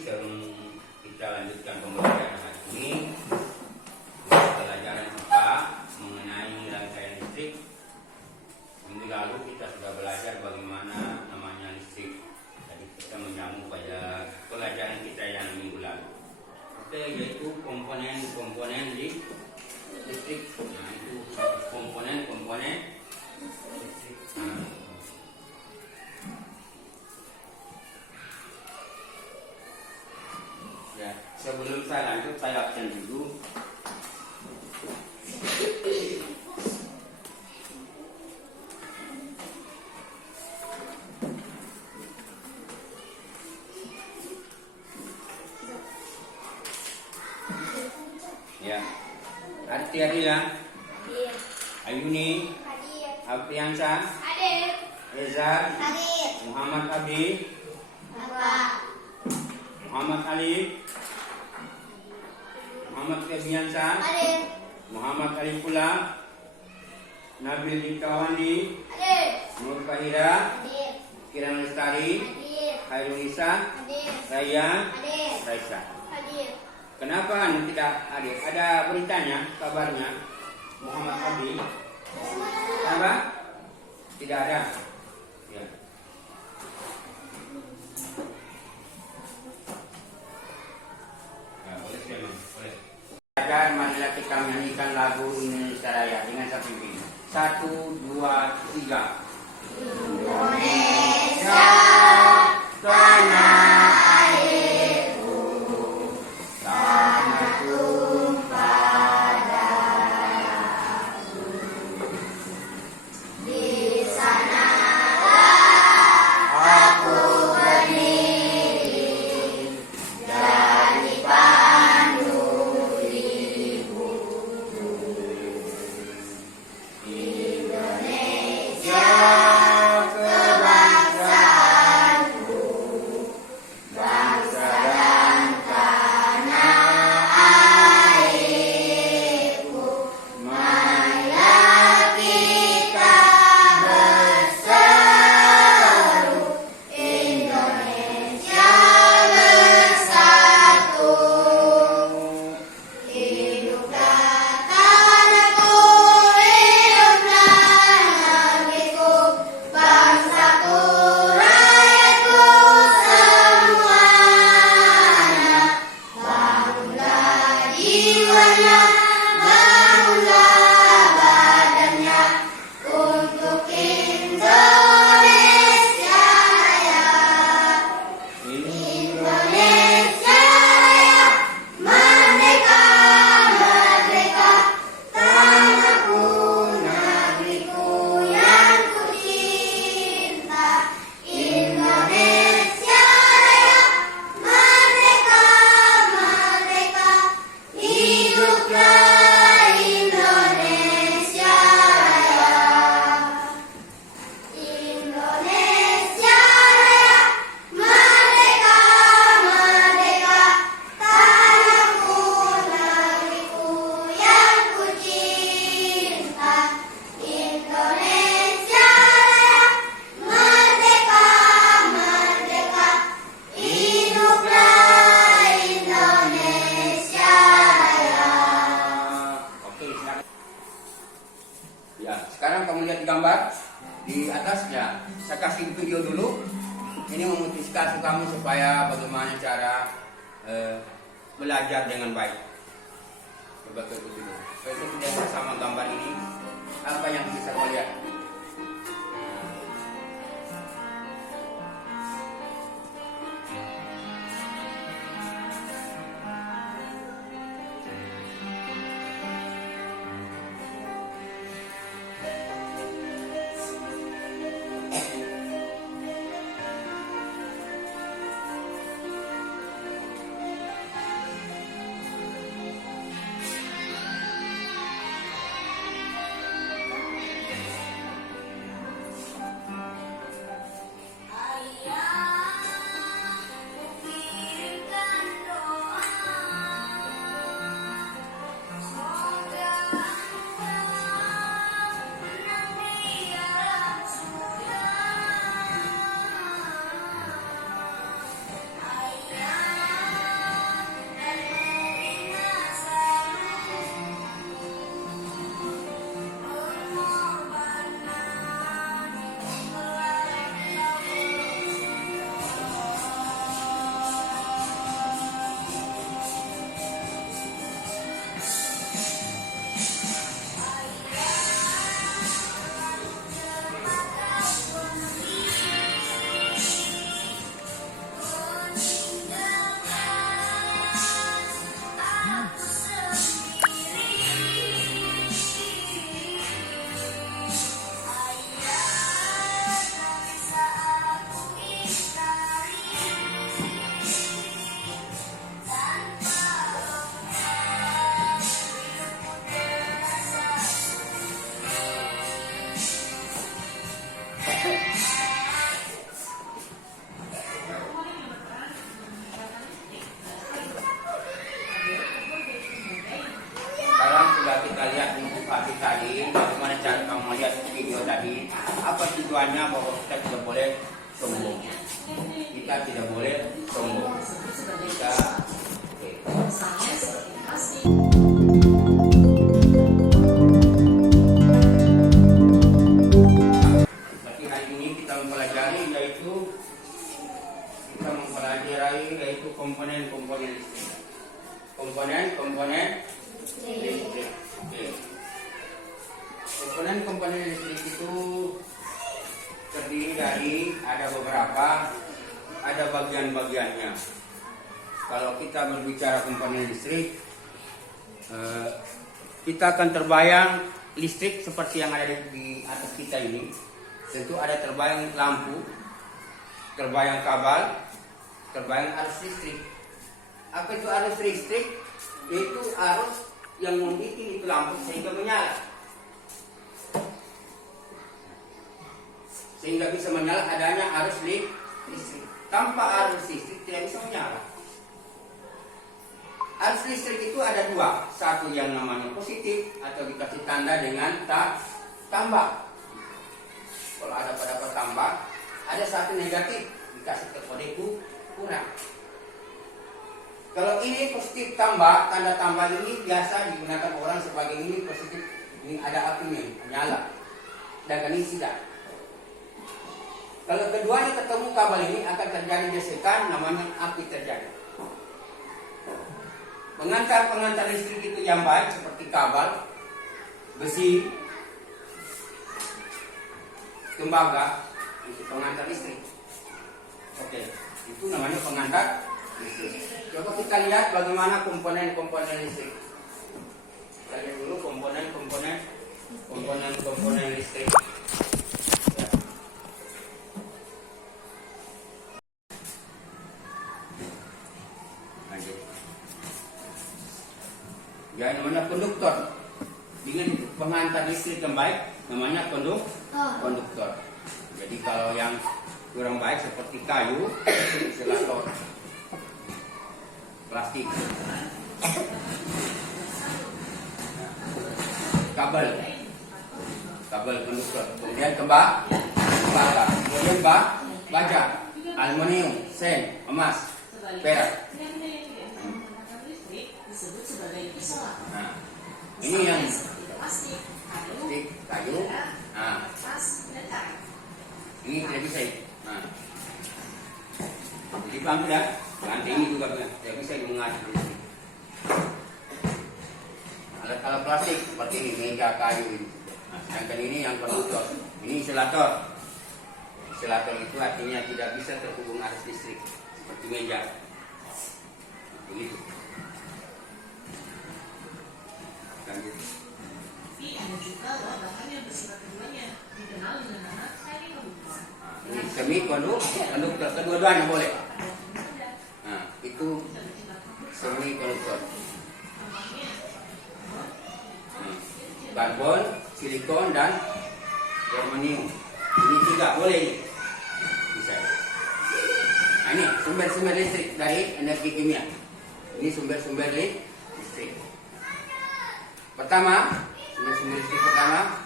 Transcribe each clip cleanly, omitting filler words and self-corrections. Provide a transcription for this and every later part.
Sebelum kita lanjutkan pembelajaran hari ini, pelajaran apa mengenai rangkaian listrik. Minggu lalu kita sudah belajar bagaimana namanya listrik. Jadi kita menyambung pada pelajaran kita yang minggu lalu. Oke, yaitu komponen-komponen di listrik. Nah, itu komponen-komponen listrik. Ya, sebelum saya lanjut, saya absen dulu. Ya, Artiadila, Ayuni, Apriansa, Reza, Muhammad Abi, Muhammad Ali, Muhammad Kebiansa, Muhammad Ali Pula, Nabil Ikawandi, Nur Kahira, Kiran Lestari, Khairul Nisa, Raya, Raisa. Kenapa tidak hadir? Ada beritanya, kabarnya Muhammad Abi. Apa? Tidak ada. Ya. Marilah kita menyanyikan lagu Indonesia Raya dengan satu pimpin. 1, 2, 3. Indonesia tanah airku, tanah tumpah darahku. Di sanalah aku berdiri dan dipandu Indonesia kebangsaanku, bangsa dan tanah airku. Marilah kita berseru, Indonesia bersatu. Hiduplah tanahku, hiduplah negeriku, bangsaku, rakyatku semuanya. Bangunlah jiwanya, bangunlah badannya, untuk Indonesia Raya. Indonesia Raya, merdeka, merdeka, tanahku, negeriku yang ku cinta. Indonesia Raya, merdeka, merdeka, hiduplah Indonesia Raya. Indonesia Raya, merdeka, merdeka, tanahku, negeriku yang ku cinta. Indonesia Raya, merdeka, merdeka, hiduplah Indonesia Raya. Oke, silakan. Ya, sekarang kamu lihat gambar di atasnya. Saya kasih video dulu. Ini memutuskan kamu supaya bagaimana cara belajar dengan baik. Coba ke itu dulu. Itu sudah bersama gambar ini. Apa yang bisa kau lihat? Bagaimana cara kamu melihat video tadi? Apa tujuannya bahwa kita tidak boleh sombong? Kita tidak boleh sombong. Kita Tapi hari ini kita mempelajari yaitu komponen-komponen listrik. Komponen-komponen listrik. Oke. Komponen-komponen listrik itu terdiri dari ada bagian-bagiannya. Kalau kita berbicara komponen listrik, kita akan terbayang listrik seperti yang ada di atas kita ini. Tentu ada terbayang lampu, terbayang kabel, terbayang arus listrik. Apa itu arus listrik? Itu arus yang membuat itu lampu sehingga menyala. Sehingga bisa menyala adanya arus listrik. Tanpa arus listrik tidak bisa menyala. Arus listrik itu ada dua. Satu yang namanya positif atau dikasih tanda dengan tambah. Kalau ada pada tambah, ada satu negatif dikasih ke kode kurang. Kalau ini positif tambah, tanda tambah ini biasa digunakan orang sebagai ini positif. Ini ada apinya, menyala. Dan ini tidak. Kalau keduanya ketemu kabel ini akan terjadi gesekan, namanya api terjadi. Pengantar listrik itu yang baik seperti kabel, besi, tembaga, itu pengantar listrik. Oke, itu namanya pengantar listrik. Coba kita lihat bagaimana komponen-komponen listrik. Kita lihat dulu komponen-komponen listrik. Ya, namanya konduktor. Dengan pengantar listrik yang baik namanya konduktor. Jadi kalau yang kurang baik seperti kayu, isolator, plastik, kabel konduktor, kemudian tembaga, kemudian baja, aluminium, sen, emas, perak. Disebut sebagai isolator. Nah, ini yang plastik, kayu, kertas, dan karet. Ini tidak bisa. Nah, jadi paham tidak? Nanti ini juga tidak bisa bara kayu ini. Nah, sedangkan ini yang konduktor. Ini insulator. Insulator itu artinya tidak bisa terhubung arus listrik seperti meja. Begitu. Lanjut. Tapi ada juga loh bahan yang bersifat keduanya dikenal dengan nama semi konduktor. Ini semi konduktor kedua-duanya boleh. Nah, itu semi konduktor. Karbon, silikon, dan germanium. Ini juga boleh ini. Bisa. Nah, ini sumber-sumber listrik dari energi kimia. Ini sumber-sumber listrik. Pertama, sumber-sumber listrik pertama.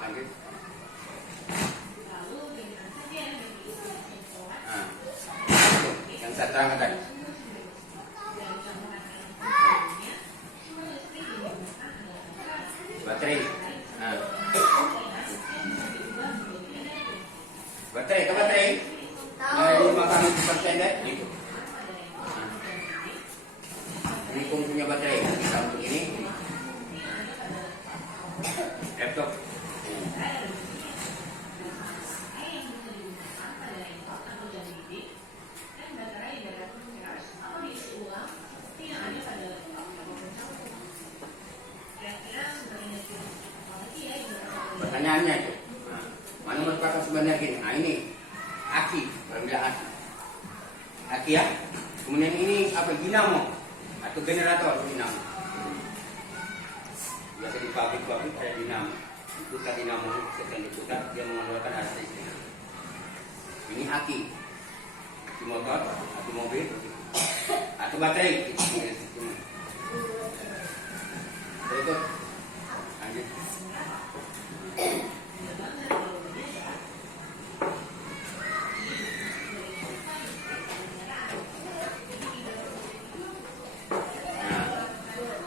Lanjut. Nah, yang saya terangkan tadi. Baterai. Nah. Baterai. Nah, 5% deh. Gitu. Nah. Ini punya baterai. Kita untuk ini. Laptop. Pertanyaannya itu, mana merupakan sumber energi? Nah ini aki, perbedaan aki ya. Kemudian ini apa? Dinamo atau generator dinamo. Biasa di pabrik ada dinamo. Putar dinamo setelah diputar dia mengeluarkan arus listrik. Ini aki motor, aki mobil, atau baterai. Berikut lanjut.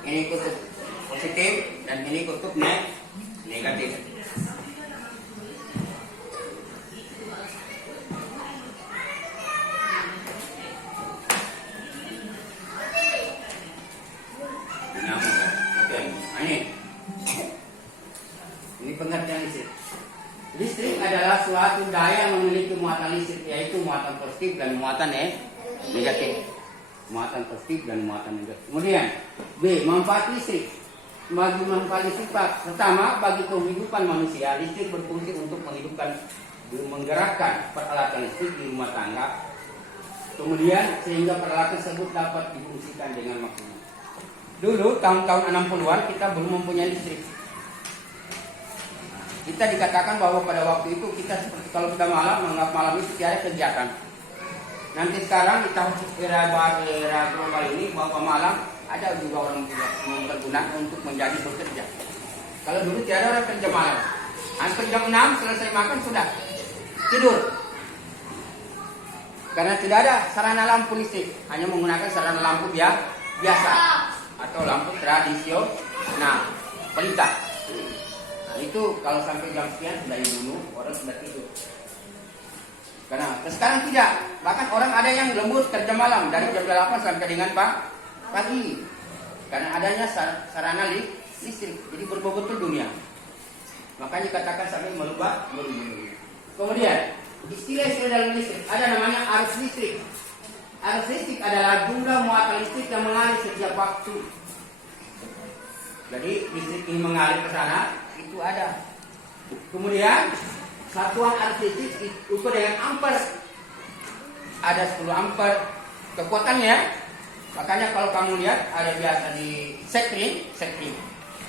Ini kutub positif dan ini kutub negatif. Dinamo. Oke. Nah, ini pengertian listrik. Listrik adalah suatu daya yang memiliki muatan listrik, yaitu muatan positif dan muatan negatif. Muatan positif dan muatan negatif. Kemudian B. Manfaat listrik. Bagi manfaat listrik pertama, bagi kehidupan manusia, listrik berfungsi untuk menggerakkan peralatan listrik di rumah tangga. Kemudian sehingga peralatan tersebut dapat difungsikan dengan maksimal. Dulu tahun-tahun 60-an kita belum mempunyai listrik. Kita dikatakan bahwa pada waktu itu kita seperti kalau kita malam menganggap malam itu tiada kegiatan. Nanti sekarang di tahun era global ini bahwa malam ada juga orang mempergunakan untuk menjadi bekerja. Kalau dulu tiada orang kerja malam. Hampir jam 6 selesai makan sudah tidur. Karena tidak ada sarana lampu listrik, hanya menggunakan sarana lampu biasa atau lampu tradisional. Nah, pelita. Nah, itu kalau sampai jam sekian sudah dibunuh, orang sudah tidur. Karena sekarang tidak, bahkan orang ada yang lembur kerja malam dari jam 8 sampai dengan pagi. Karena adanya sarana listrik, jadi betul dunia. Makanya katakan sampai melubah. Kemudian istilah-istilah dalam listrik ada namanya arus listrik. Arus listrik adalah jumlah muatan listrik yang mengalir setiap waktu. Jadi listrik ini mengalir ke sana, itu ada. Kemudian satuan arus listrik diukur dengan ampere. Ada 10 ampere kekuatannya. Makanya kalau kamu lihat ada biasa di sekring.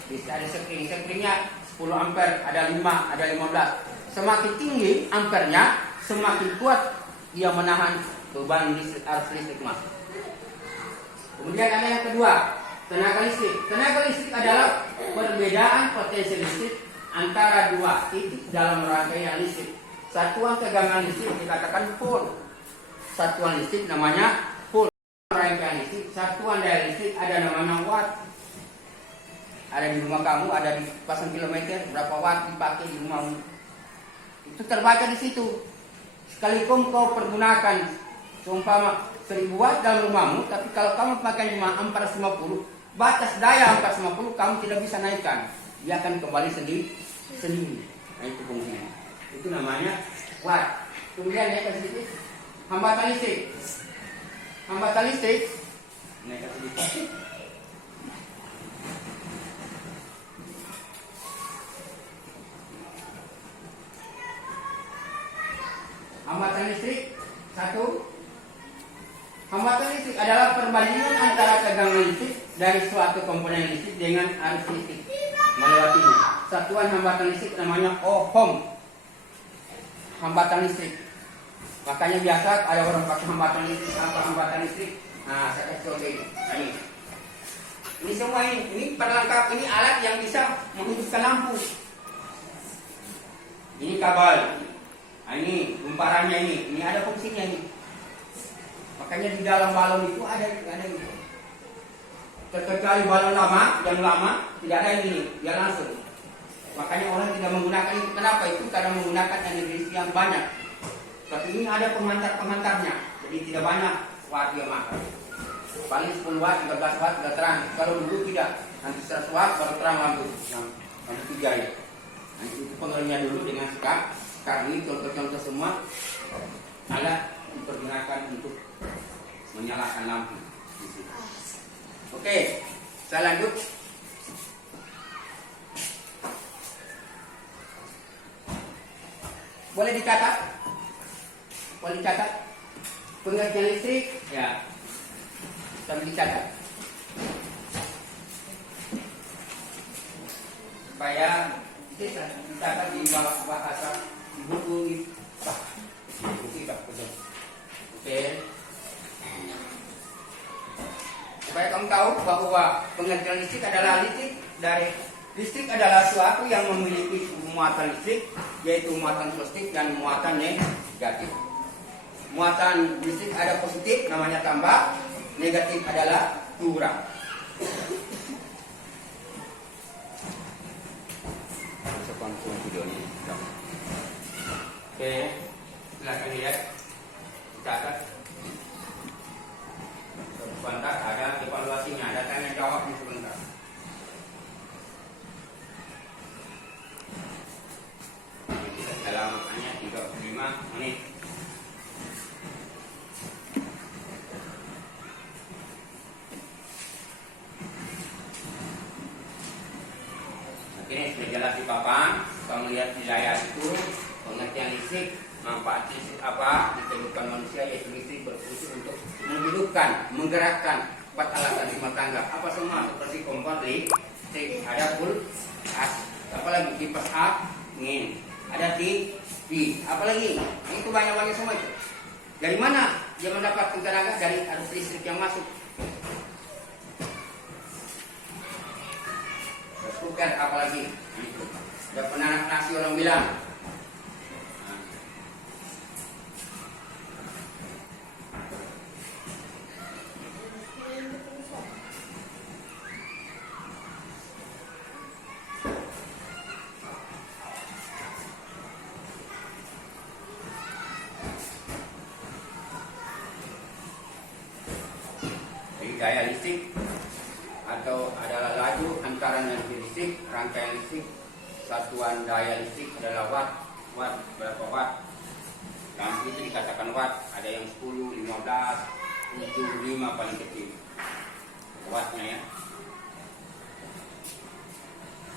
Bisa ada sekringnya 10 ampere, ada 5, ada 15. Semakin tinggi ampernya, semakin kuat dia menahan beban listrik, arus listrik masuk. Kemudian ada yang kedua, tenaga listrik. Tenaga listrik adalah perbedaan potensi listrik antara dua titik dalam rangkaian listrik. Satuan tegangan listrik dikatakan volt. Satuan listrik namanya volt. Rangkaian listrik, satuan daya listrik ada namanya watt. Ada di rumah kamu, ada di pasang kilometer, berapa watt dipakai di rumahmu. Itu terbaca di situ. Sekalipun kau pergunakan seumpama 1000 watt dalam rumahmu, tapi kalau kamu pakai 450, batas daya 450 kamu tidak bisa naikkan. dia akan kembali sendiri. Nah, itu fungsinya. Itu namanya watt. Kemudian naik ke sedikit hambatan listrik. Hambatan listrik naik ke sedikit. Hambatan listrik satu. Hambatan listrik adalah perbandingan antara tegangan listrik dari suatu komponen listrik dengan arus listrik melewatinya. Satuan hambatan listrik namanya ohm. Hambatan listrik. Makanya biasa ada orang pakai hambatan listrik. Apa hambatan listrik? Nah, saya kasih contoh ini. Nah, ini semua ini perlengkap, ini alat yang bisa menghidupkan lampu. Ini kabel. Nah, ini gumparannya ini ada fungsinya ini. Makanya di dalam balon itu ada itu. Terkecuali balon lama, yang lama tidak ada ini, dia langsung. Makanya orang tidak menggunakan itu. Kenapa itu? Karena menggunakan energi yang banyak. Tapi ini ada pengantar-pengantarnya, jadi tidak banyak watt dia makan. Paling 10 watt, 13 watt sudah terang. Kalau dulu tidak, nanti 100 watt baru terang lampu. Lampu 3 ya. Nah, itu pengeluarnya dulu dengan sekarang. Sekarang ini contoh-contoh semua alat dipergunakan untuk menyalakan lampu. Oke, saya lanjut. Boleh dicatat? Pengertian listrik, ya. Sambil dicatat. Supaya kita dicatat di bahasa di buku kita. Oke. Supaya kamu tahu bahwa pengertian listrik adalah listrik adalah suatu yang memiliki muatan listrik, yaitu muatan positif dan muatan negatif. Muatan listrik ada positif, namanya tambah, negatif adalah kurang. Oke, silakan lihat, catat. Sebentar, ada evaluasinya, ada tanya jawabnya sebentar. Dalam hanya 35 menit. Ini sudah jelas di papan. Kalau melihat di layar itu pengertian listrik, manfaat listrik apa di kehidupan manusia, yaitu listrik berfungsi untuk menghidupkan, menggerakkan 4 alat dan rumah tangga. Apa semua seperti kompor listrik, ada kulkas, apalagi kipas angin, ada TV, apalagi itu banyak semua itu. Dari mana dia mendapatkan tenaga? Dari arus listrik yang masuk. Kuker apalagi itu. Ada penanak nasi orang bilang. Jadi daya listrik atau adalah laju antara energi listrik, rangkaian listrik. Satuan daya listrik adalah watt, berapa watt? Lampu itu dikatakan watt, ada yang 10, 15, 7, 5 paling kecil wattnya ya.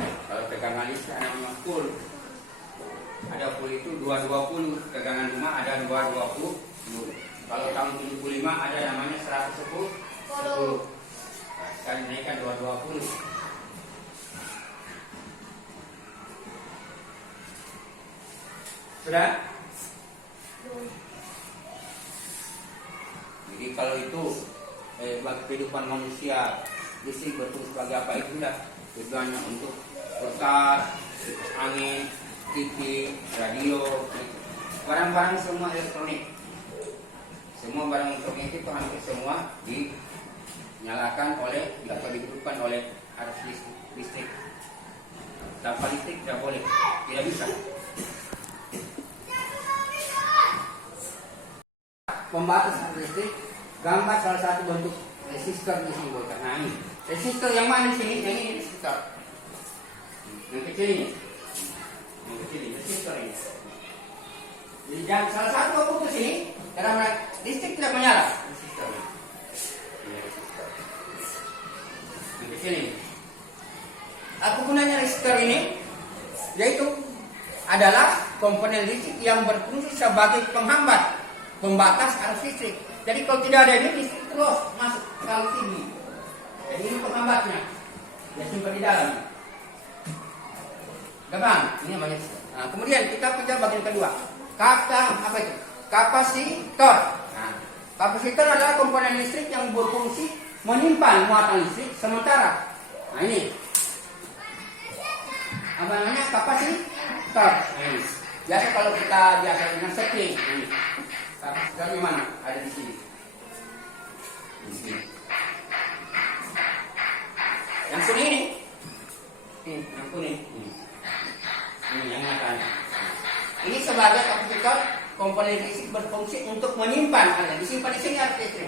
Kalau tegangan listrik namanya full, ada full itu 220, tegangan rumah ada 220. Kalau tahun 75 ada namanya 110. Sekali naikkan 220. Sudah? Jadi kalau itu bagi kehidupan manusia, listrik berfungsi sebagai apa itu sudah tujuannya untuk kulkas, kipas angin, TV, radio, barang-barang semua elektronik. Semua barang elektronik itu hampir semua dinyalakan oleh atau dihidupkan oleh arus listrik. Tanpa listrik tidak boleh, tidak bisa. Pembatas listrik, gambar salah satu bentuk resistor disimbolkan. Nah ini resistor yang mana di sini? Yang ini resistor. Yang kecil ini. Yang kecil ini, resistor ini. Jadi jangan salah satu putus ini, karena listrik tidak menyala. Resistor ini. Ini resistor. Yang kecil ini. Apa gunanya resistor ini? Yaitu adalah komponen listrik yang berfungsi sebagai penghambat, pembatas arus listrik. Jadi kalau tidak ada ini, listrik terus masuk ke arus tinggi. Jadi ini penghambatnya. Dia simpan di dalam. Gampang, ini namanya. Nah, kemudian kita pindah bagian kedua. Apa itu? Kapasitor. Nah, kapasitor adalah komponen listrik yang berfungsi menyimpan muatan listrik sementara. Nah ini. Apa namanya? Kapasitor. Nah, biasa kalau kita biasa dengan setting. Ini. Kapasitor di mana? Ada di sini. Di sini. Yang kuning ini. Ini yang kuning. Ini yang matanya. Ini sebagai kapasitor komponen listrik berfungsi untuk menyimpan. Ada disimpan di sini arus listrik.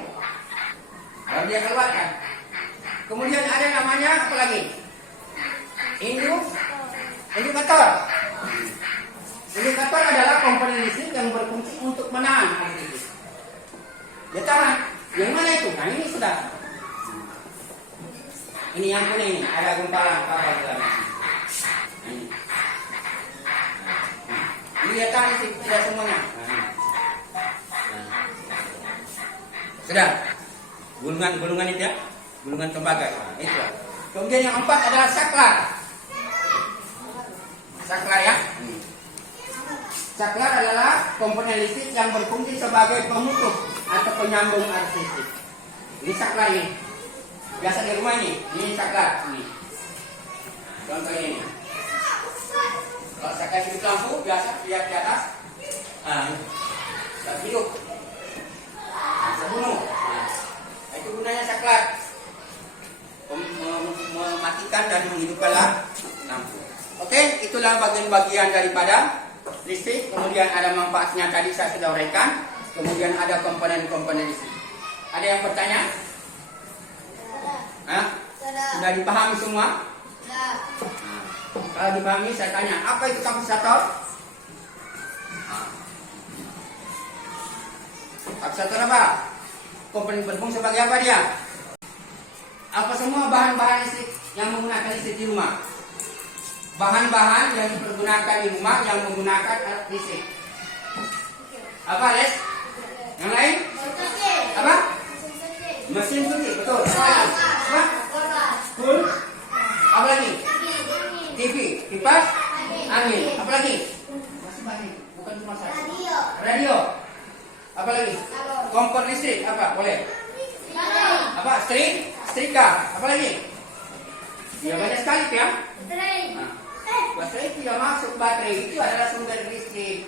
Lalu dia keluarkan. Kemudian ada namanya apa lagi? Indikator. Indikator adalah komponen listrik yang berfungsi untuk menahan arus listrik. Dia tahan. Yang mana itu? Nah ini sudah. Ini yang kuning. Ada gumpalan kapal dalam. Ini. Ini dia tahan listrik tidak semuanya. Sudah. Gulungan itu ya. Gulungan tembaga. Itu. Kemudian yang keempat adalah saklar. Saklar ya. Saklar adalah komponen listrik yang berfungsi sebagai pemutus atau penyambung arus listrik. Ini saklar ini. Biasa di rumah ini saklar ini. Contoh ini. Kalau saya kasih hidup lampu biasa lihat di atas. Nah, hidup. Nah, bunuh. Nah, itu gunanya saklar. Mematikan dan menghidupkan lampu. Oke, itulah bagian-bagian daripada listrik. Kemudian ada manfaatnya tadi saya sudah uraikan. Kemudian ada komponen-komponen listrik. Ada yang bertanya? Sudah dipahami semua? Nah, kalau dipahami saya tanya, apa itu kapasitor? Kapasitor apa? Komponen berfungsi sebagai apa dia? Apa semua bahan-bahan listrik yang menggunakan listrik di rumah? Bahan-bahan yang dipergunakan di rumah yang menggunakan alat listrik. Apa, Les? Yang lain? Apa? Mesin cuci, betul. Apa? Spoon. Apa lagi? TV, kipas, angin. Apa lagi? Masih banyak, bukan cuma satu. Radio. Apa lagi? Kompor listrik, apa? Boleh. Apa? Setrika. Apa lagi? Ya banyak sekali ya. Baterai tidak masuk. Baterai itu adalah sumber listrik.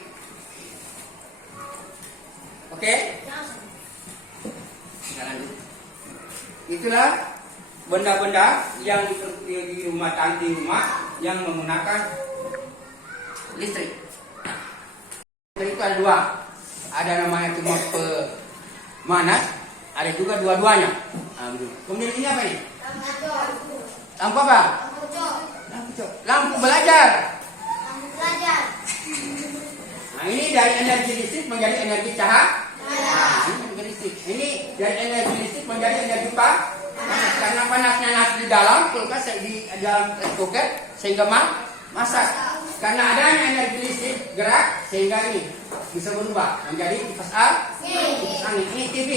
Oke? Lanjut. Itulah benda-benda yang di rumah yang menggunakan listrik. Itu ada dua. Ada namanya cuma pemanas, ada juga dua-duanya. Kemudian ini apa ini? Lampu apa? Lampu belajar. Nah ini dari energi listrik menjadi energi cahaya. Ini energi listrik. Ini dari energi listrik menjadi energi panas. Karena panasnya naik di dalam kulkas di dalam cooker sehingga masak. Karena adanya energi listrik gerak sehingga ini bisa berubah menjadi kipas angin. Ini TV.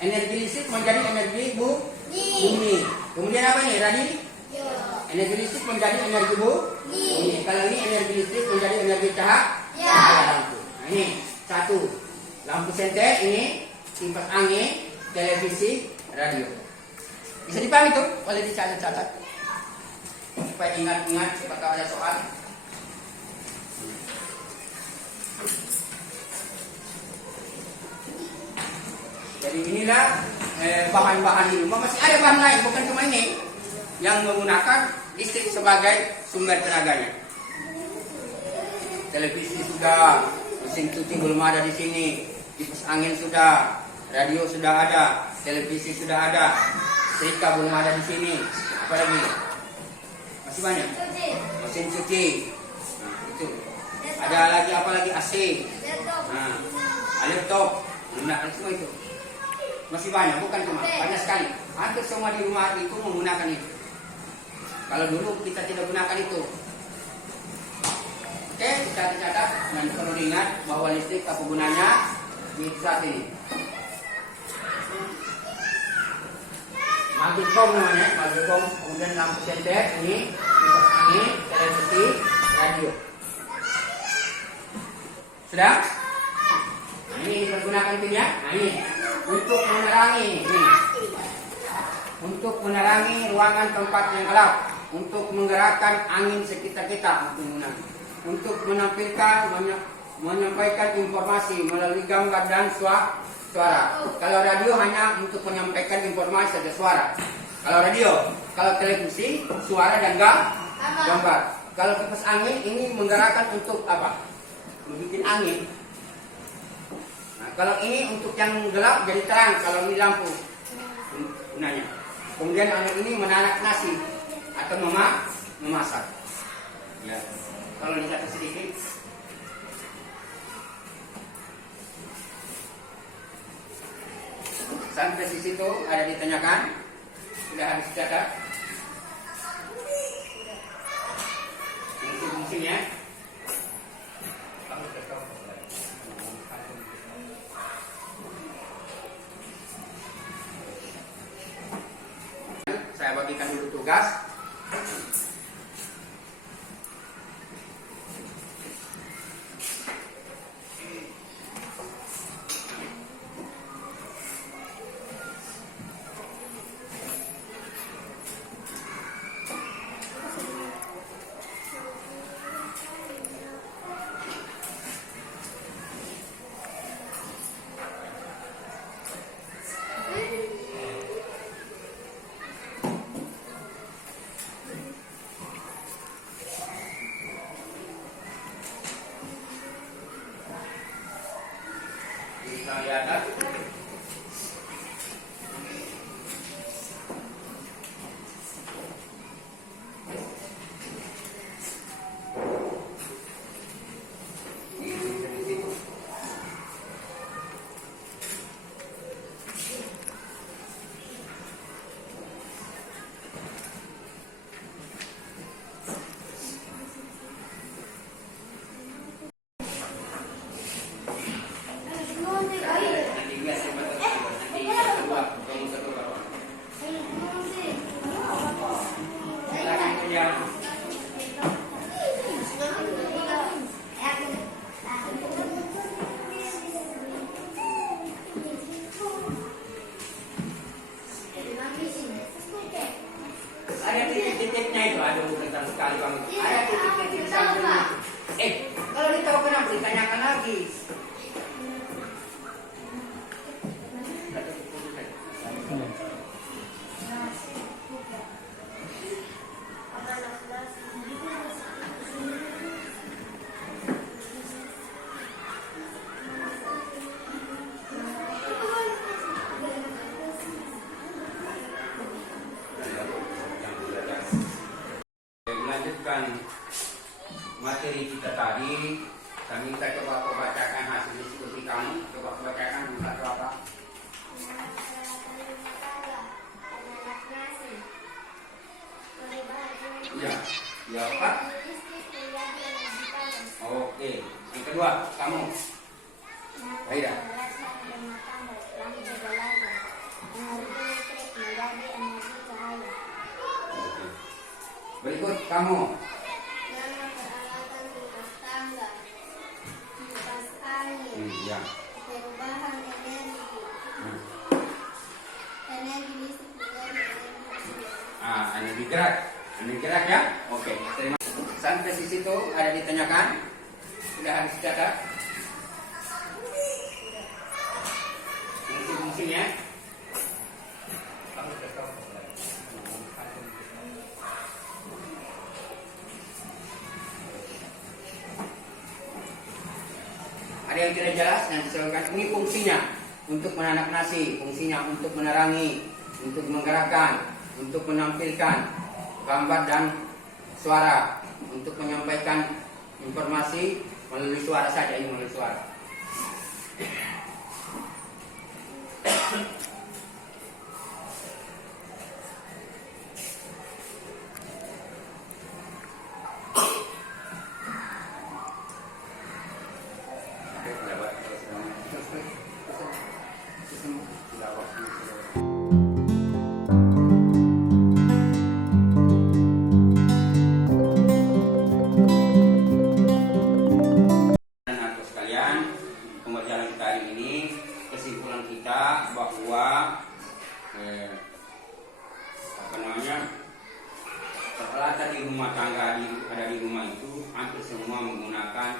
Energi listrik menjadi energi bumi. Kemudian apa nih? Radio. Energi listrik menjadi energi bumi. Kalau ini energi listrik menjadi energi cahaya lampu. Nah ini satu. Lampu senter ini kipas angin, televisi, radio. Bisa dipahami tuh? Boleh dicatat-catat. Supaya ingat-ingat siapa tahu ada soal. Jadi inilah bahan-bahan di rumah. Masih ada bahan lain, bukan cuma ini yang menggunakan listrik sebagai sumber tenaganya. Televisi sudah, mesin cuci belum ada di sini, kipas angin sudah, radio sudah ada, televisi sudah ada, setrika belum ada di sini. Apa lagi? Masih banyak. mesin cuci. Nah, itu. Ada lagi apa lagi AC. Nah, laptop. Nah, semua itu. Masih banyak, bukan cuma banyak sekali. Hampir semua di rumah itu menggunakan itu. Kalau dulu kita tidak gunakan itu. Oke, kita catat dan perlu diingat bahwa listrik apa gunanya di saat ini. Magnetom namanya, magnetom, kemudian lampu senter, ini kipas angin, televisi, radio. Sudah? Nah, ini dipergunakan pinnya. Nah, ini untuk menerangi, ini untuk menerangi ruangan tempat yang gelap, untuk menggerakkan angin sekitar kita, untuk menampilkan, menyampaikan informasi melalui gambar dan suara. Kalau radio hanya untuk menyampaikan informasi saja suara. Kalau radio, kalau televisi suara dan gambar. Kalau kipas angin ini menggerakkan untuk apa? Membuat angin. Nah, kalau ini untuk yang gelap jadi terang. Kalau ini lampu gunanya. Kemudian anak ini menanak nasi atau memasak. Ya. Kalau lihat sedikit. Sampai di situ ada ditanyakan, sudah harus catat. Fungsinya. Saya bagikan dulu tugas. Kita lihat. Ada titik-titiknya itu, ada bukan sekali bang. Ada titik-titik di sampingnya. Kalau ditahu kenapa ditanyakan lagi. Melanjutkan materi kita tadi, kami minta coba bacakan hasil diskusi kami. Coba bacakan dulu satu apa? Ya, ya Pak. Oke, yang kedua kamu. Aida. Berikut kamu. Ya. Perubahan energi. Energi listrik menjadi energi gerak. Energi gerak ya. Oke. Terima kasih. Sampai di situ ada ditanyakan. Sudah harus catat. Fungsinya. Ada yang tidak jelas dan silakan. Ini fungsinya untuk menanak nasi, fungsinya untuk menerangi, untuk menggerakkan, untuk menampilkan gambar dan suara. untuk menyampaikan informasi melalui suara saja, ini melalui suara. Bahwa peralatan di rumah tangga ada di rumah itu hampir semua menggunakan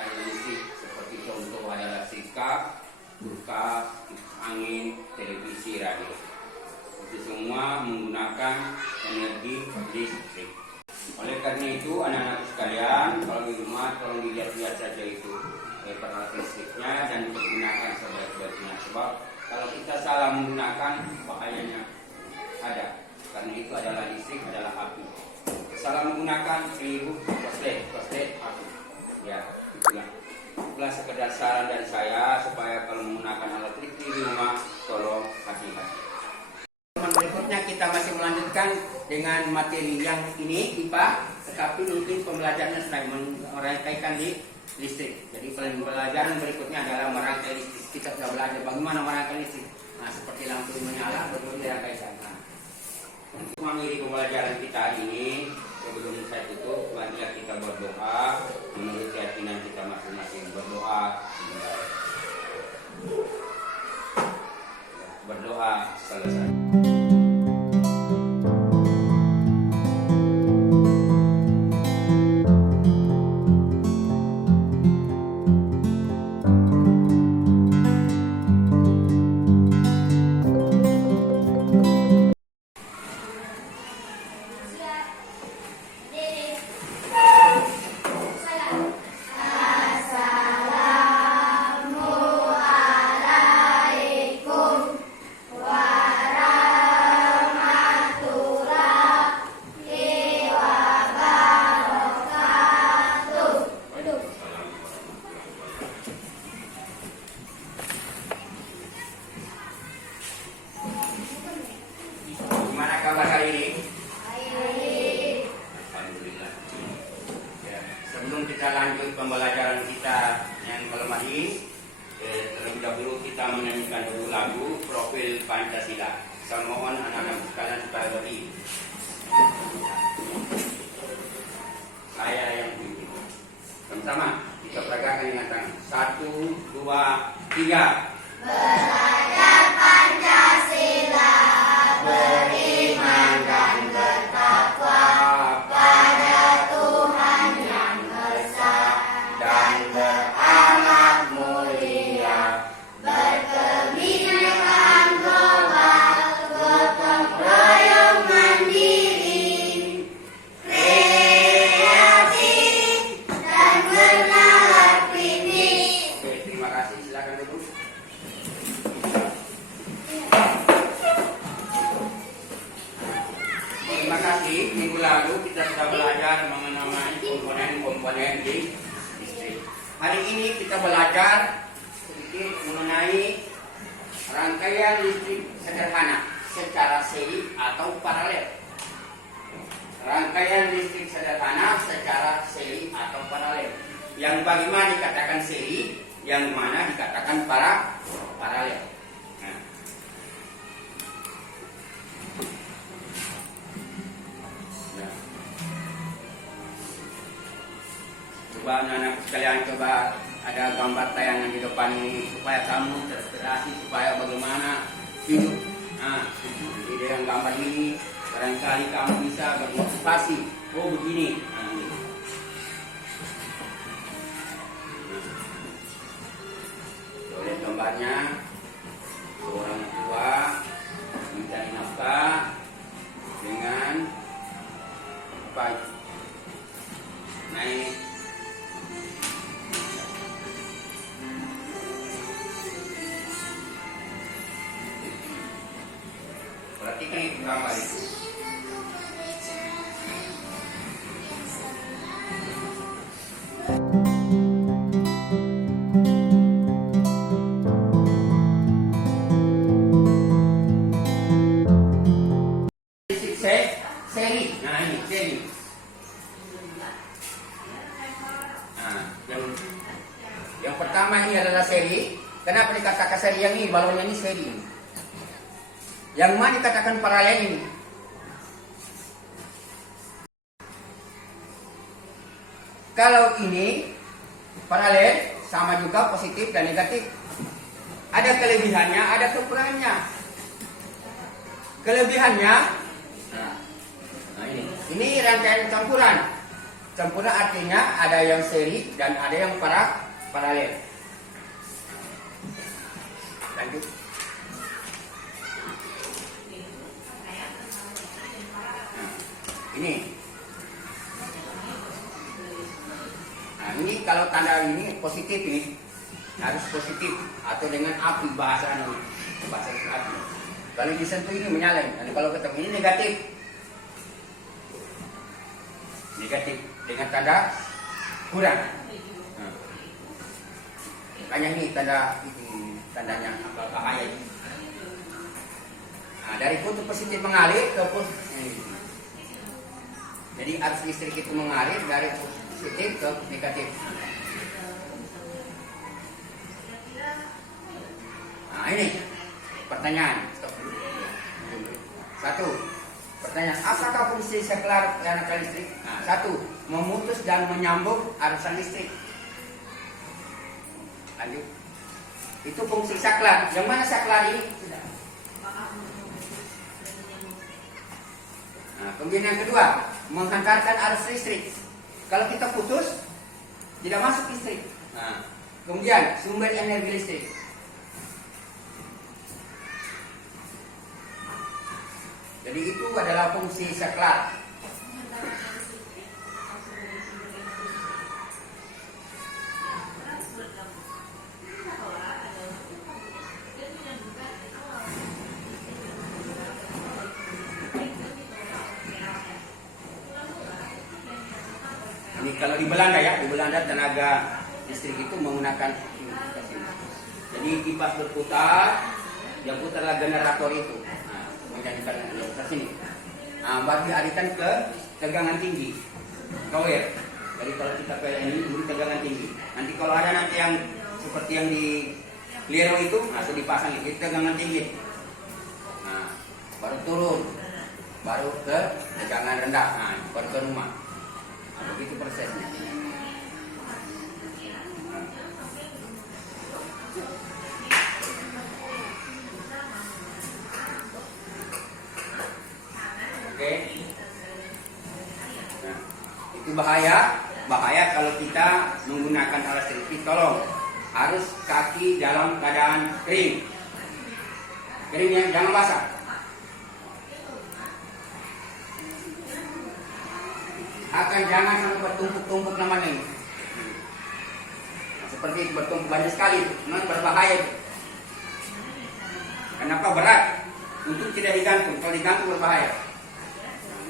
air listrik, seperti contoh adalah sikap, kulkas, kipas angin, televisi, radio. Itu semua menggunakan energi listrik. Oleh karena itu anak-anak sekalian, kalau di rumah tolong dilihat-lihat saja itu peralatan listriknya dan digunakan sebaik-baiknya, sebab kalau kita salah menggunakan bahayanya ada, karena itu adalah listrik, adalah api. Salah menggunakan keliru, koslet api. Ya, itulah sekedar saran dari saya supaya kalau menggunakan alat listrik di rumah tolong hati-hati. Berikutnya kita masih melanjutkan dengan materi yang ini IPA, tetapi mungkin pembelajarannya sedang merangkaikan di listrik. Jadi pembelajaran berikutnya adalah merangkai listrik. Kita sudah belajar bagaimana merangkai listrik. Nah, seperti lampu menyala betul dirangkaikan. Nah, untuk mengakhiri pembelajaran kita ini, sebelum saya tutup, marilah kita berdoa menurut keyakinan kita masing-masing. Berdoa, berdoa selesai. Kita lanjut pembelajaran kita yang malam hari. Terlebih dahulu kita menyanyikan dulu lagu Profil Pancasila. Saya mohon anak-anak sekalian supaya berdiri. Saya yang pimpin. Sama-sama kita peragakan dengan tangan. 1, 2, 3. Belajar Pancasila, beriman dan bertakwa pada Tuhan yang Esa dan berakhlak mulia, berkebinekaan global, gotong royong mandiri, kreatif dan bernalar kritis. Oke, terima kasih. Silakan duduk. Terima kasih. Minggu lalu kita sudah belajar mengenai komponen-komponen di listrik. Hari ini kita belajar sedikit mengenai rangkaian listrik sederhana secara seri atau paralel. Rangkaian listrik sederhana secara seri atau paralel. Yang bagaimana dikatakan seri, yang mana dikatakan paralel. Nah. Coba anak-anak sekalian, coba ada gambar tayangan di depan ini supaya kamu terinspirasi supaya bagaimana hidup. Nah, di dalam gambar ini barangkali kamu bisa bermotivasi. Oh begini. Nah, ini. Oleh gambarnya, seorang tua mencari nafkah dengan apa? Naik perhatikan itu gambar itu. Kenapa dikatakan seri? Yang ini balonnya ini seri. Yang mana dikatakan paralel ini? Kalau ini paralel sama juga positif dan negatif. Ada kelebihannya, ada kekurangannya. Kelebihannya, nah ini rangkaian campuran. Campuran artinya ada yang seri dan ada yang paralel. Lanjut. Ini. Nah, ini kalau tanda ini positif ini harus positif atau dengan api bahasa api. Kalau disentuh ini menyala. Dan kalau ketemu ini negatif. Negatif dengan tanda kurang. Nah. Makanya ini tandanya bahaya ini. Nah, dari kutub positif mengalir ke positif. Jadi arus listrik itu mengalir dari positif ke negatif. Nah ini pertanyaan. Satu, pertanyaan, apakah fungsi saklar rangkaian listrik? Nah, satu, memutus dan menyambung arusan listrik. Lanjut. Itu fungsi saklar. Yang mana saklar ini? Sudah. Nah, kemudian yang kedua, menghantarkan arus listrik. Kalau kita putus, tidak masuk listrik. Nah, kemudian sumber energi listrik. Jadi itu adalah fungsi saklar. Ini kalau di Belanda ya, di Belanda tenaga listrik itu menggunakan jadi kipas berputar, yang putarlah generator itu. Menjadikan ke sini. Nah, baru dialihkan ke tegangan tinggi. Coil. Jadi kalau kita kayak ini beri tegangan tinggi. Nanti kalau ada nanti yang seperti yang di Lero itu, langsung dipasang di tegangan tinggi. Nah, baru turun, baru ke tegangan rendah. Nah, baru ke rumah. Nah, begitu prosesnya. Oke. Nah, itu bahaya kalau kita menggunakan alat listrik. Tolong harus kaki dalam keadaan kering. Keringnya jangan basah. Jangan sampai bertumpuk-tumpuk namanya ini. Nah, seperti itu bertumpuk banyak sekali, memang berbahaya. Kenapa berat? Untuk tidak digantung. Kalau digantung berbahaya.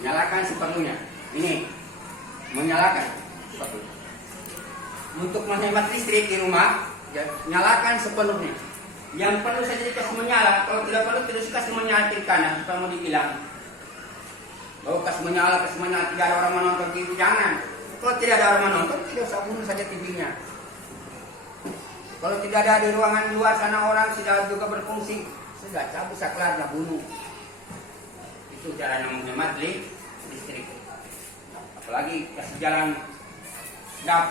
Nyalakan seperlunya. Ini menyalakan seperti. Untuk menghemat listrik di rumah, ya, nyalakan sepenuhnya. Yang perlu saja dikasih menyala. Kalau tidak perlu tidak kasih menyala kiri kanan supaya mau dibilang. Kalau kasih menyala tidak ada orang menonton TV, jangan. Kalau tidak ada orang menonton, tidak usah bunuh saja TV-nya. Kalau tidak ada di ruangan luar sana orang sudah juga berfungsi, sudah cabut saklarnya bunuh. Itu caranya menghemat listrik. Apalagi kasih jalan sedap.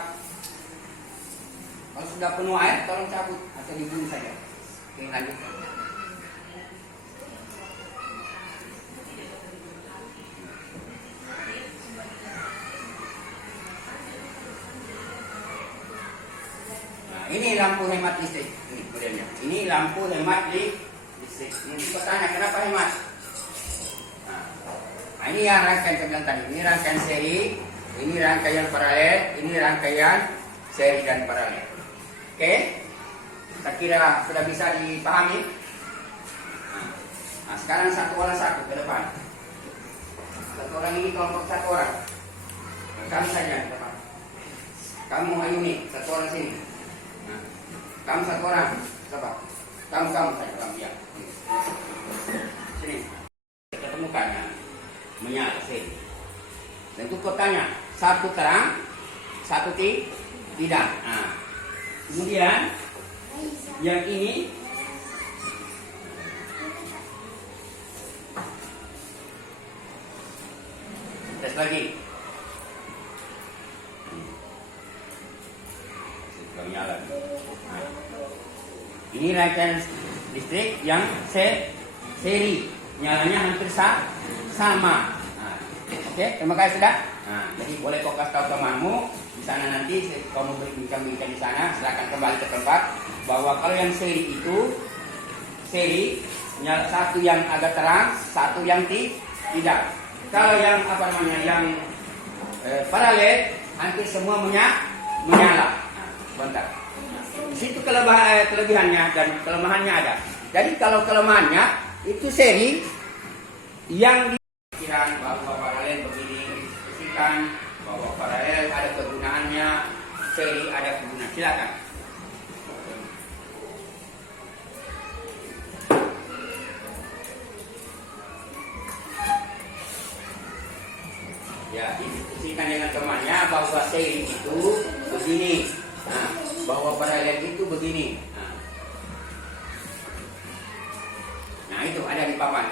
Kalau sudah penuh air, tolong cabut atau dibunuh saja. Oke, lanjut. Nah, ini lampu hemat listrik. Ini kemudiannya. Ini lampu hemat listrik. Ini pertanyaan, kenapa hemat? Nah, ini yang rangkaian saya bilang tadi. Ini rangkaian seri, ini rangkaian paralel, ini rangkaian seri dan paralel. Oke, saya kira sudah bisa dipahami. Nah, sekarang satu orang satu ke depan. Satu orang ini kelompok satu orang. Nah, kamu saja ke depan. Kamu Ayuni, satu orang sini. Nah, kamu satu orang. Coba. Kamu saja, kamu ya. Sini. Ketemukannya menyala sini. Dan itu kotanya satu terang, satu tidak. Nah, kemudian yang ini tes lagi. Nyala. Nah, ini rangkaian listrik yang seri, nyalanya hampir sama. Nah, oke, terima kasih sudah. Nah, jadi boleh kau kasih tahu temanmu di sana nanti kamu berbincang-bincang di sana. Silakan kembali ke tempat bahwa kalau yang seri itu nyala satu yang agak terang, satu yang tidak. Kalau yang yang paralel hampir semua menyala. Bentar. Di situ kelebihannya dan kelemahannya ada. Jadi kalau kelemahannya itu seri yang dikira bahwa paralel begini, diskusikan bahwa paralel ada kegunaannya, seri ada kegunaan. Silakan. Ya, diskusikan dengan temannya bahwa seri itu begini. Nah, bahwa paralel itu begini. Nah, itu ada di papan.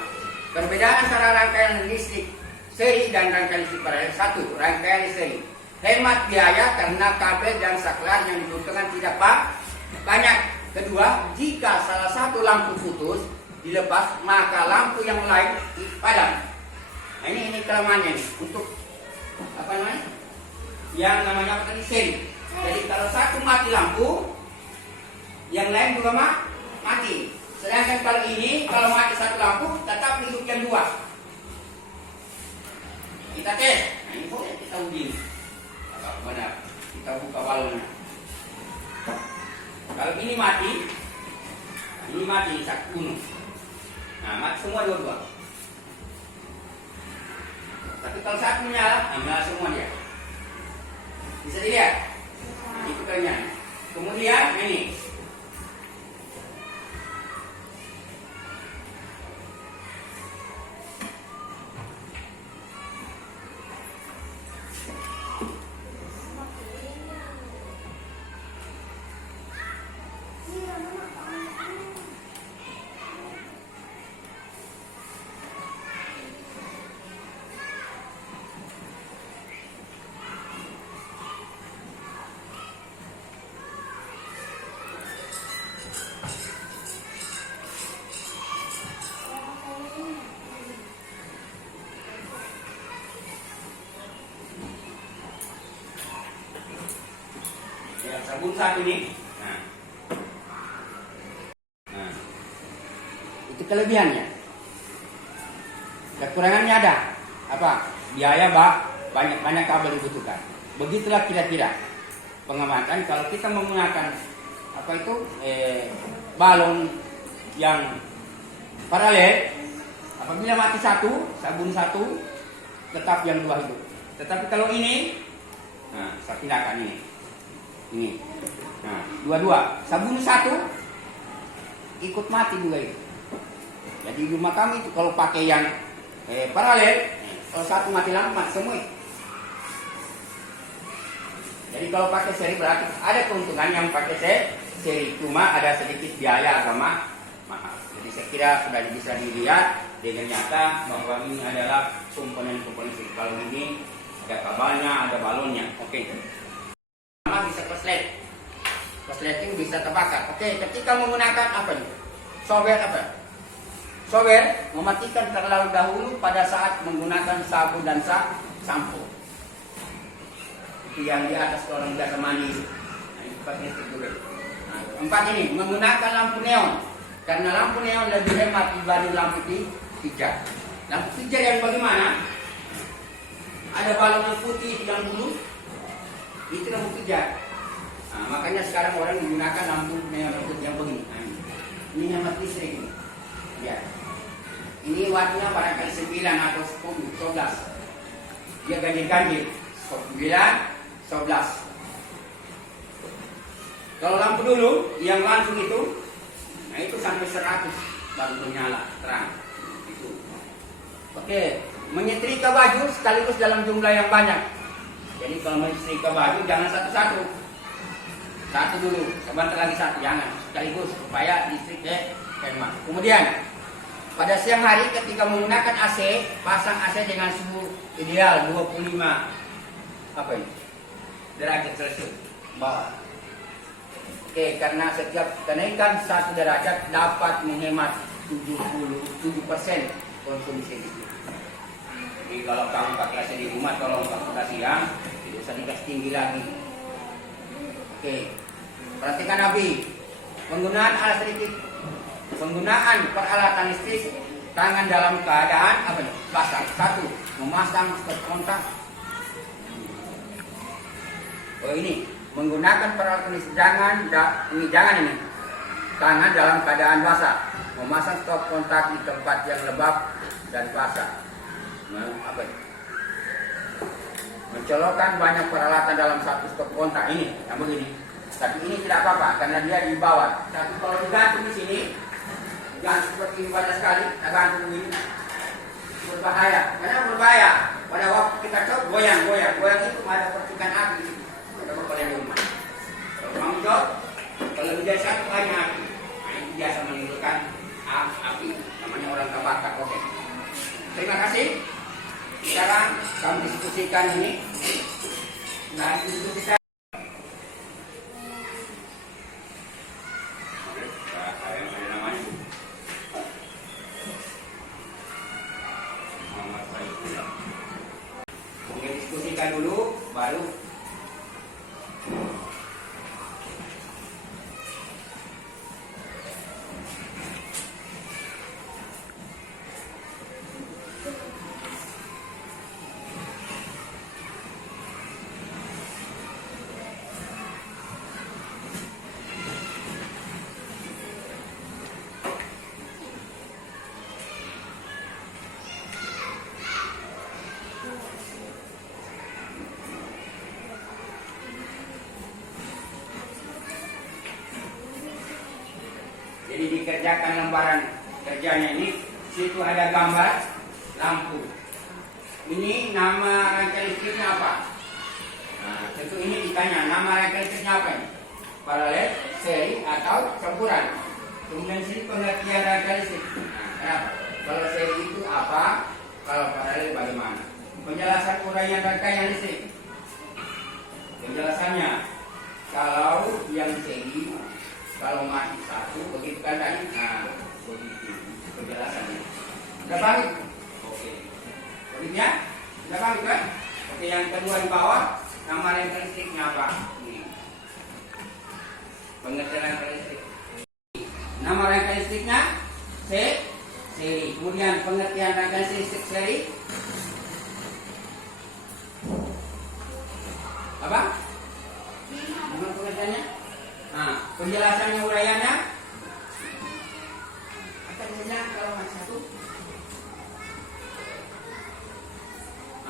Perbedaan antara rangkaian listrik seri dan rangkaian listrik paralel. Satu, rangkaian seri hemat biaya karena kabel dan saklar yang dibutuhkan tidak banyak. Kedua, jika salah satu lampu putus dilepas, maka lampu yang lain padam. Nah, ini kelemahannya nih. Untuk apa namanya? Yang namanya apa tadi? Seri. Jadi kalau satu mati lampu, yang lain juga mati. Sedangkan kalau ini, kalau mati satu lampu, tetap hidup yang dua. Kita tes. Nah, ini boleh kita uji. Kalau benar, kita buka balonnya. Kalau ini mati, satu bunuh. Nah, mati semua dua-dua. Tapi kalau satu menyala, menyala semua dia. Bisa dilihat. Itu kerennya. Kemudian ini sabun satu ini. Nah, itu kelebihannya. Kekurangannya ada apa? Biaya banyak kabel dibutuhkan. Begitulah kira-kira pengamatan kalau kita menggunakan apa itu balon yang paralel. Apabila mati satu, sabun satu, tetap yang dua hidup. Tetapi kalau ini, nah, saya pindahkan ini. Nah, dua-dua, sabun satu ikut mati juga itu. Jadi di rumah kami itu kalau pakai yang paralel, kalau satu mati lampu mati semua. Jadi kalau pakai seri berarti ada keuntungan yang pakai seri, cuma ada sedikit biaya agak mahal. Jadi saya kira sudah bisa dilihat dengan nyata bahwa ini adalah komponen-komponen listrik. Kalau ini ada kabelnya, ada balonnya. Oke. Bisa korsleting bisa terbakar. Oke, ketika menggunakan apa nih? Software mematikan terlebih dahulu pada saat menggunakan sabun dan sampo. Itu yang di atas orang biasa mandi. Nah, itu pakai dulu. Nah, 4 ini menggunakan lampu neon karena lampu neon lebih hemat dibanding lampu pijar. Lampu pijar yang bagaimana? Ada balon yang putih yang dulu. Itu lampu pijar. Nah, makanya sekarang orang menggunakan lampu neon yang begini. Nah, ini hemat listrik ini. Ya. Ini wattnya barangkali 9 atau 10, 11. Dia ganjil-ganjil. 9, 11. Kalau lampu dulu yang langsung itu, nah itu sampai 100 baru menyala terang. Itu. Oke, menyetrika baju sekaligus dalam jumlah yang banyak. Jadi kalau menyetrika baju jangan satu-satu. Satu dulu, sebentar lagi satu, jangan. sekaligus supaya listriknya hemat. Kemudian pada siang hari ketika menggunakan AC, pasang AC dengan suhu ideal 25 derajat Celcius bawah. Oke, karena setiap kenaikan 1 derajat dapat menghemat 77% konsumsi listrik. Jadi kalau kamu pakai AC di rumah, tolong pakai siang, tidak usah digas tinggi lagi. Oke, perhatikan Abi, penggunaan peralatan listrik tangan dalam keadaan basah. 1. Memasang stop kontak. Ini menggunakan peralatan listrik jangan tangan dalam keadaan basah. Memasang stop kontak di tempat yang lembab dan basah. Mencolokkan banyak peralatan dalam satu stop kontak ini yang begini. Tapi ini tidak apa-apa karena dia di bawah. Tapi kalau digantung di sini, jangan seperti ini banyak sekali, kita gantung begini. Berbahaya. Karena berbahaya. Pada waktu kita coba goyang itu ada percikan api. Ada beberapa yang rumah. Kalau kamu coba, kalau menjadi satu banyak api. Nah, itu biasa menimbulkan api. Namanya orang terbakar. Oke. Terima kasih. Sekarang kami diskusikan ini. Nah, diskusikan. Oke, diskusikan dulu, baru. Jadi dikerjakan lembaran kerjanya ini, situ ada gambar lampu. Ini nama rangkaian listriknya apa? Nah, tentu ini ditanya nama rangkaian listriknya apa ini? Paralel, seri atau campuran. Kemudian sini pengertian rangkaian listrik. Nah, kenapa? Kalau seri itu apa? Kalau paralel bagaimana? Penjelasan uraian rangkaian listrik. Penjelasannya, kalau yang seri, kalau mati satu, begitu kan tadi? Nah, begitu penjelasannya. Sudah paham? Oke. Berikutnya, sudah paham kan? Oke, yang kedua di bawah, nama rangkaian listriknya apa? Ini. Pengertian rangkaian listrik. Nama rangkaian listriknya seri. Kemudian pengertian rangkaian listrik seri. Apa? Bukan pengertiannya? Nah, penjelasannya uraiannya akan bilang kalau mati satu.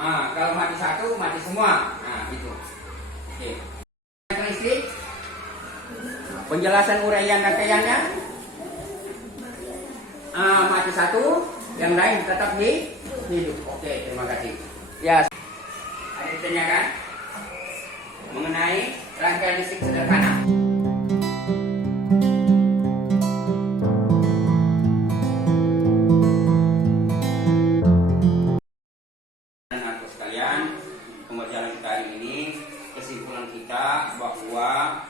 Nah, kalau mati satu, mati semua. Nah, itu. Oke. Listrik. Penjelasan uraian rangkaiannya. Mati satu, yang lain tetap hidup. Oke, terima kasih. Ya. Ada ditanyakan mengenai rangkaian listrik sederhana. Pembelajaran kita hari ini, kesimpulan kita bahwa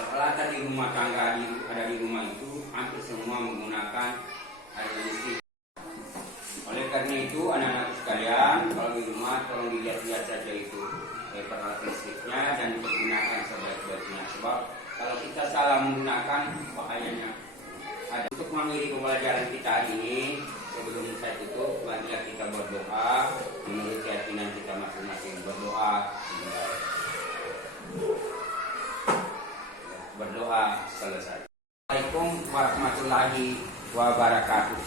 peralatan di rumah tangga ada di rumah itu hampir semua menggunakan air listrik. Oleh karena itu anak-anak sekalian, kalau di rumah tolong dilihat-lihat saja itu peralatan listriknya dan digunakan sebaik-baiknya. Sebab kalau kita salah menggunakan, bahayanya ada. Untuk mengakhiri pembelajaran kita hari ini, sebelum saya tutup, marilah kita berdoa menurut keyakinan kita masing-masing. Berdoa selesai. Assalamualaikum warahmatullahi wabarakatuh.